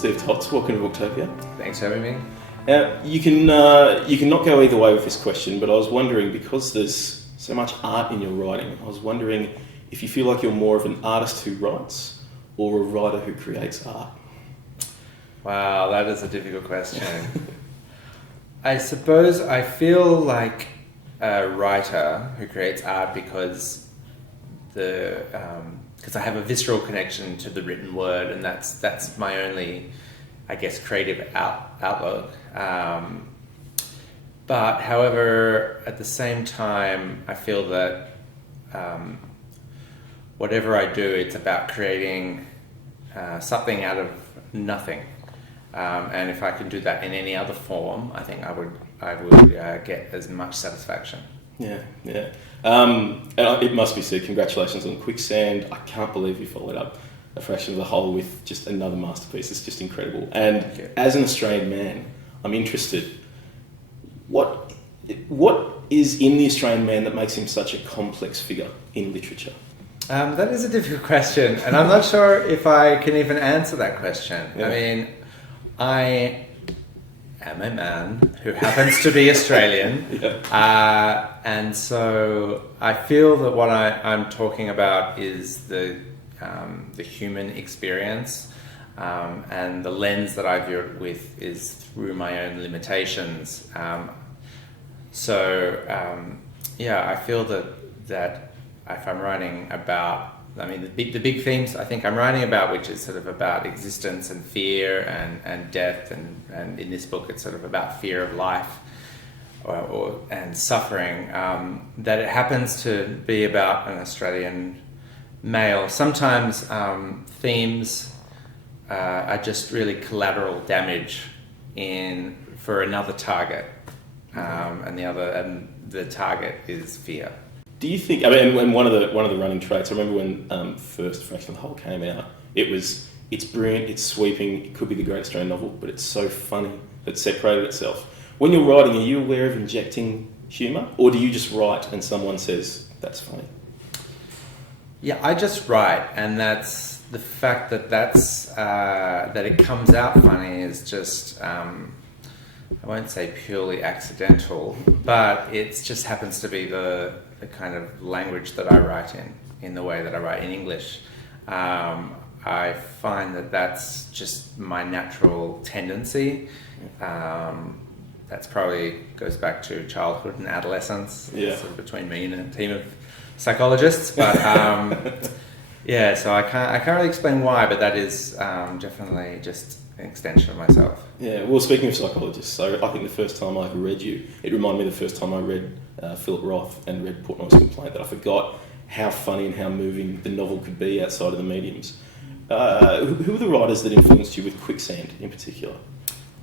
Steve Toltz, welcome to Booktopia. Thanks for having me. You can not go either way with this question, but I was wondering, because there's so much art in your writing, I was wondering if you feel like you're more of an artist who writes or a writer who creates art. Wow, that is a difficult question. I suppose I feel like a writer who creates art because I have a visceral connection to the written word, and that's my only, I guess, creative outlook. But however, at the same time, I feel that whatever I do, it's about creating something out of nothing. And if I could do that in any other form, I think I would get as much satisfaction. Yeah. And it must be said, congratulations on Quicksand. I can't believe you followed up A Fraction of the Whole with just another masterpiece. It's just incredible. And as an Australian man, I'm interested. What is in the Australian man that makes him such a complex figure in literature? That is a difficult question, and I'm not sure if I can even answer that question. Yeah. I mean, I am a man who happens to be Australian, and so I feel that what I'm talking about is the human experience, and the lens that I view it with is through my own limitations. I feel that if I'm writing about, the big themes I think I'm writing about, which is sort of about existence and fear and death, and in this book it's sort of about fear of life and suffering, that it happens to be about an Australian male. Sometimes themes are just really collateral damage for another target, and the target is fear. Do you think? And one of the running traits. I remember when first Fraction of the Whole came out. It's brilliant. It's sweeping. It could be the great Australian novel, but it's so funny that it separated itself. When you're writing, are you aware of injecting humour, or do you just write and someone says that's funny? Yeah, I just write, and that's the fact that it comes out funny is just. I won't say purely accidental, but it just happens to be the kind of language that I write in the way that I write in English. I find that that's just my natural tendency. That's probably goes back to childhood and adolescence, sort of between me and a team of psychologists. But so I can't really explain why, but that is definitely just an extension of myself. Yeah, well, speaking of psychologists, so I think the first time I ever read you, it reminded me of the first time I read Philip Roth and read Portnoy's Complaint, that I forgot how funny and how moving the novel could be outside of the mediums. Who are the writers that influenced you with Quicksand in particular?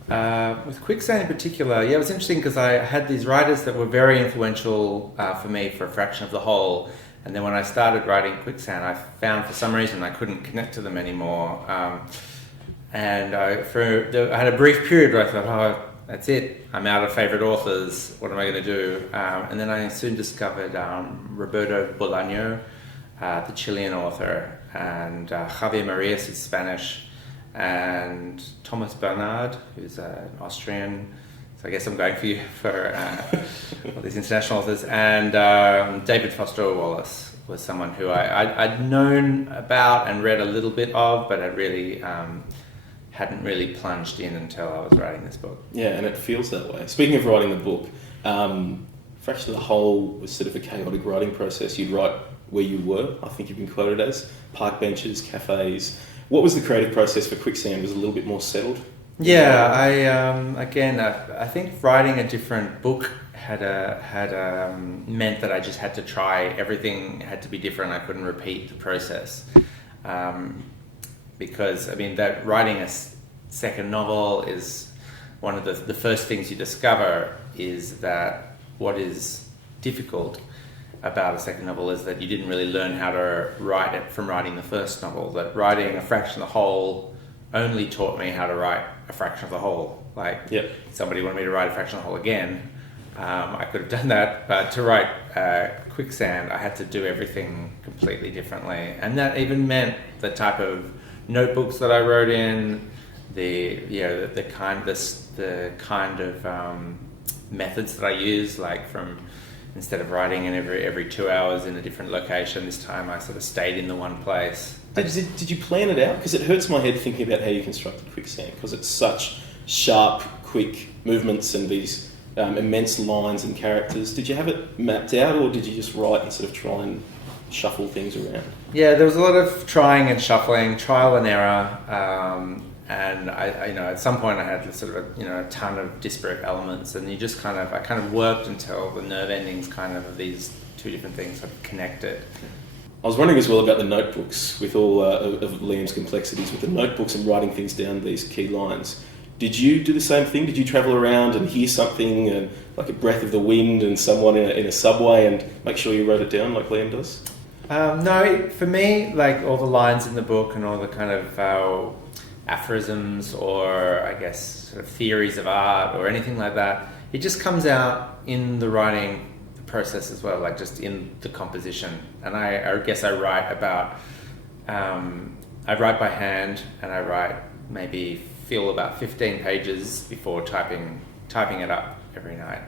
With Quicksand in particular, it was interesting because I had these writers that were very influential for me for A Fraction of the Whole, and then when I started writing Quicksand, I found for some reason I couldn't connect to them anymore. And I had a brief period where I thought, oh, that's it, I'm out of favourite authors, what am I going to do? And then I soon discovered Roberto Bolaño, the Chilean author, and Javier Marias is Spanish, and Thomas Bernhard, who's an Austrian. So I guess I'm going for you for all these international authors. And David Foster Wallace was someone who I'd known about and read a little bit of, but I really hadn't really plunged in until I was writing this book. Yeah, and it feels that way. Speaking of writing the book, Fraction of the Whole was sort of a chaotic writing process. You'd write where you were, I think you've been quoted as, park benches, cafes. What was the creative process for Quicksand? Was it a little bit more settled? Yeah, I think writing a different book had meant that I just had to try, everything had to be different. I couldn't repeat the process. Because that writing a second novel is one of the first things you discover is that what is difficult about a second novel is that you didn't really learn how to write it from writing the first novel. That writing A Fraction of the Whole only taught me how to write A Fraction of the Whole. Somebody wanted me to write A Fraction of the Whole again, I could have done that, but to write Quicksand, I had to do everything completely differently, and that even meant the type of notebooks that I wrote in, the kind of methods that I use, like from instead of writing in every 2 hours in a different location, this time I sort of stayed in the one place. Did you plan it out? Because it hurts my head thinking about how you constructed Quicksand, because it's such sharp, quick movements and these immense lines and characters. Did you have it mapped out, or did you just write and sort of try and shuffle things around? Yeah, there was a lot of trying and shuffling, trial and error, and I at some point I had sort of a ton of disparate elements, and I kind of worked until the nerve endings of these two different things sort of connected. I was wondering as well about the notebooks, with all of Liam's complexities, with the notebooks and writing things down, these key lines. Did you do the same thing? Did you travel around and hear something, and like a breath of the wind and someone in a subway, and make sure you wrote it down like Liam does? No, for me, like all the lines in the book and all the kind of aphorisms, or I guess sort of theories of art or anything like that, it just comes out in the writing process as well, like just in the composition. And I guess I write about, I write by hand, and I write maybe fill about 15 pages before typing it up every night.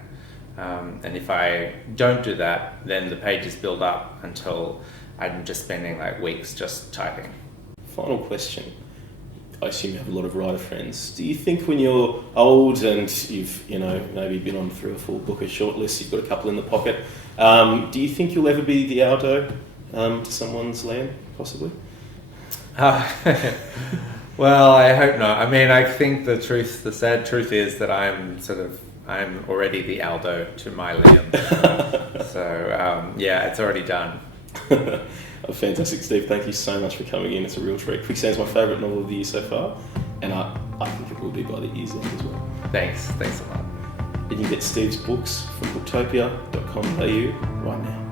And if I don't do that, then the pages build up until I'm just spending like weeks just typing. Final question. I assume you have a lot of writer friends. Do you think when you're old and you've maybe been on 3 or 4 Booker shortlists, you've got a couple in the pocket, do you think you'll ever be the Aldo to someone's Liam, possibly? Well, I hope not. I mean, I think the sad truth is that I'm already the Aldo to my Liam. So it's already done. Oh, fantastic, Steve. Thank you so much for coming in. It's a real treat. Quicksand's my favourite novel of the year so far, and I think it will be by the year's end as well. Thanks a lot. And you can get Steve's books from booktopia.com.au right now.